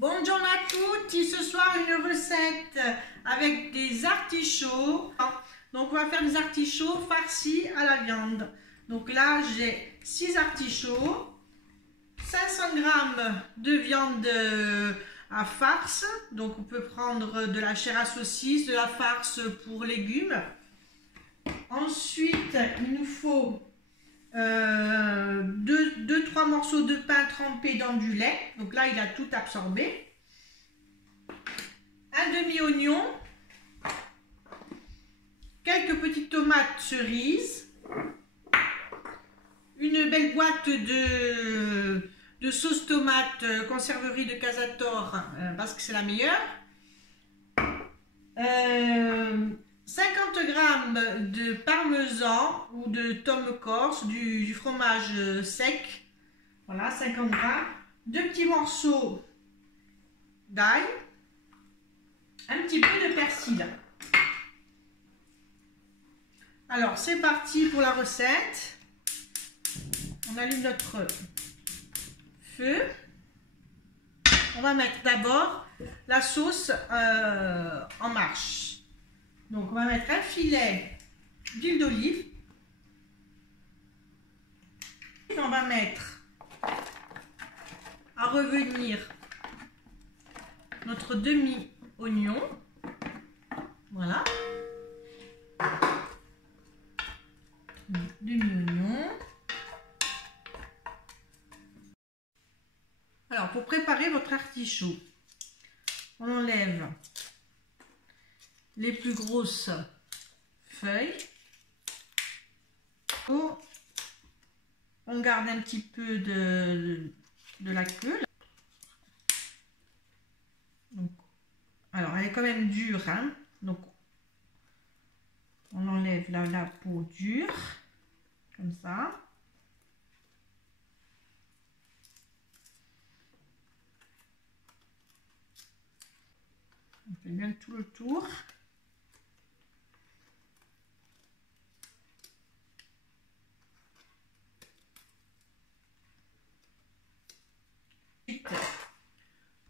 Bonjour à tutti, ce soir une recette avec des artichauts. Donc on va faire des artichauts farcis à la viande. Donc là j'ai 6 artichauts, 500 g de viande à farce. Donc on peut prendre de la chair à saucisse, de la farce pour légumes. Ensuite il nous faut 2-3 morceaux de pain trempés dans du lait. Donc là il a tout absorbé. Un demi-oignon, quelques petites tomates cerises, une belle boîte de sauce tomate conserverie de Casator parce que c'est la meilleure, 50 g de parmesan ou de tome corse, du fromage sec, voilà, 50 g, 2 petits morceaux d'ail, un petit peu de persil. Alors c'est parti pour la recette. On allume notre feu. On va mettre d'abord la sauce en marche. Donc on va mettre un filet d'huile d'olive. On va mettre à revenir notre demi-oignon. Voilà. Demi-oignon. Alors pour préparer votre artichaut, on enlève les plus grosses feuilles. On garde un petit peu de la queue. Donc, alors elle est quand même dure, hein? Donc on enlève la peau dure, comme ça. On fait bien tout le tour.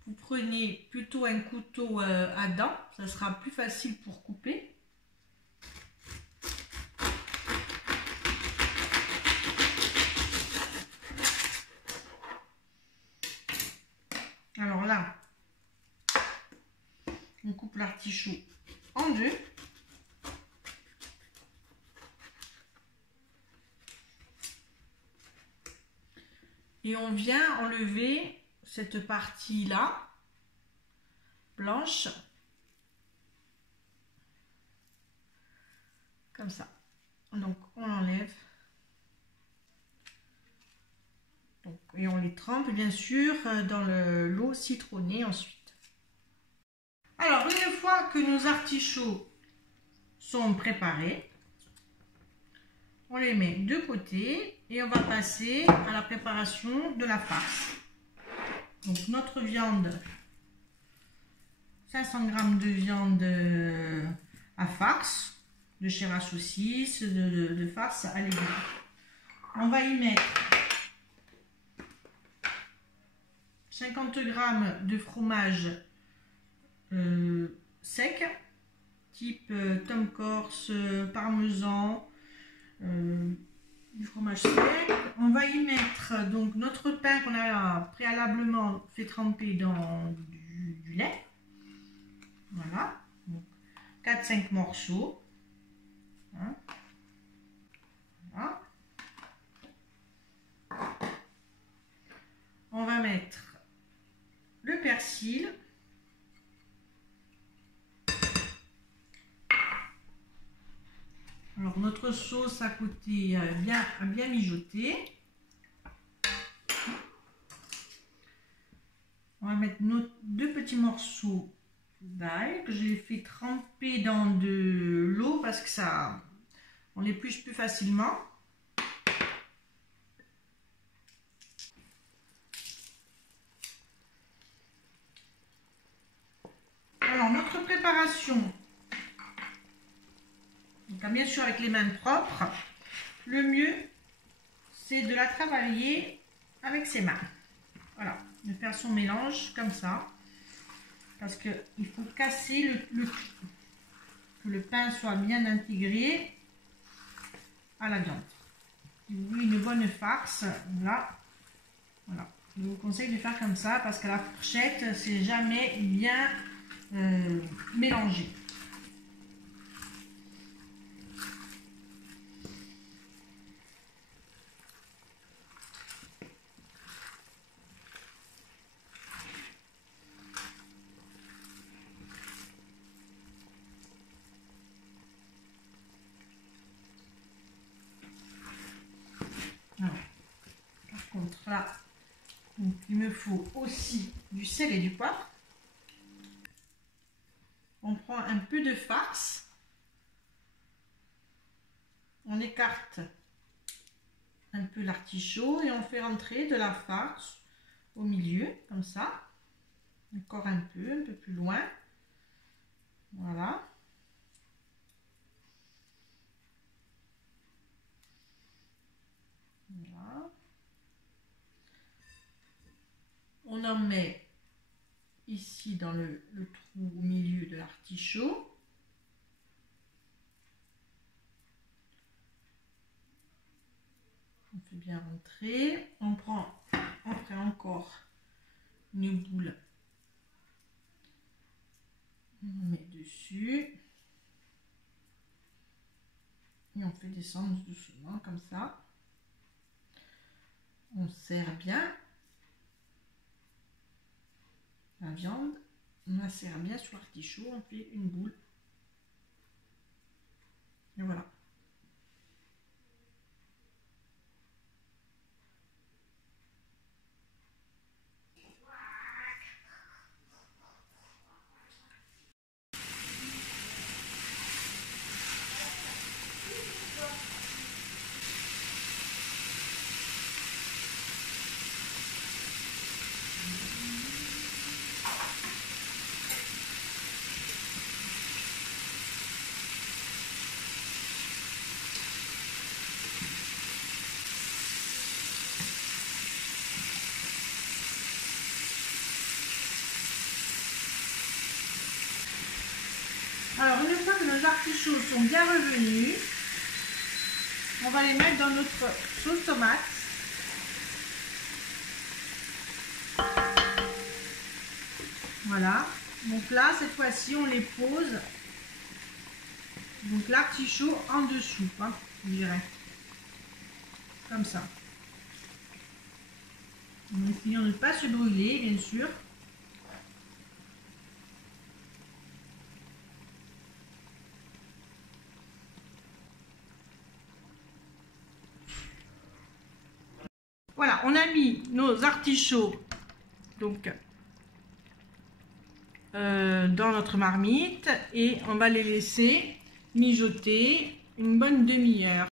Vous prenez plutôt un couteau à dents, ça sera plus facile pour couper. Alors là, on coupe l'artichaut en deux. Et on vient enlever cette partie-là, blanche, comme ça. Donc on l'enlève. Et on les trempe bien sûr dans l'eau citronnée ensuite. Alors une fois que nos artichauts sont préparés, on les met de côté et on va passer à la préparation de la farce. Donc notre viande, 500 g de viande à farce, de chair à saucisse, de farce à légumes. On va y mettre 50 g de fromage sec, type tome corse, parmesan, du fromage sec. On va y mettre donc notre pain qu'on a préalablement fait tremper dans du lait. Voilà, 4-5 morceaux. Hein. Voilà. On va mettre le persil. Alors notre sauce à côté a bien mijoté. On va mettre nos 2 petits morceaux d'ail que j'ai fait tremper dans de l'eau parce que ça, on l'épluche plus facilement. Alors notre préparation, donc bien sûr avec les mains propres, le mieux c'est de la travailler avec ses mains. Voilà, de faire son mélange comme ça. parce qu'il faut casser que le pain soit bien intégré à la viande. Si vous voulez une bonne farce, là, voilà. Je vous conseille de faire comme ça parce que la fourchette, c'est jamais bien mélangé. Alors, par contre, là, donc, il me faut aussi du sel et du poivre. On prend un peu de farce. On écarte un peu l'artichaut et on fait rentrer de la farce au milieu, comme ça. Encore un peu plus loin. Voilà. Voilà. On en met ici dans le trou au milieu de l'artichaut. On fait bien rentrer. On fait encore une boule. On met dessus. Et on fait descendre doucement comme ça. On serre bien la viande. On la serre bien sur l'artichaut. On fait une boule. Et voilà. Alors, une fois que nos artichauts sont bien revenus, on va les mettre dans notre sauce tomate. Voilà. Donc là, cette fois-ci, on les pose. Donc l'artichaut en dessous, hein, je dirais. Comme ça. En essayant de ne pas se brûler, bien sûr. Voilà, on a mis nos artichauts donc dans notre marmite et on va les laisser mijoter une bonne demi-heure.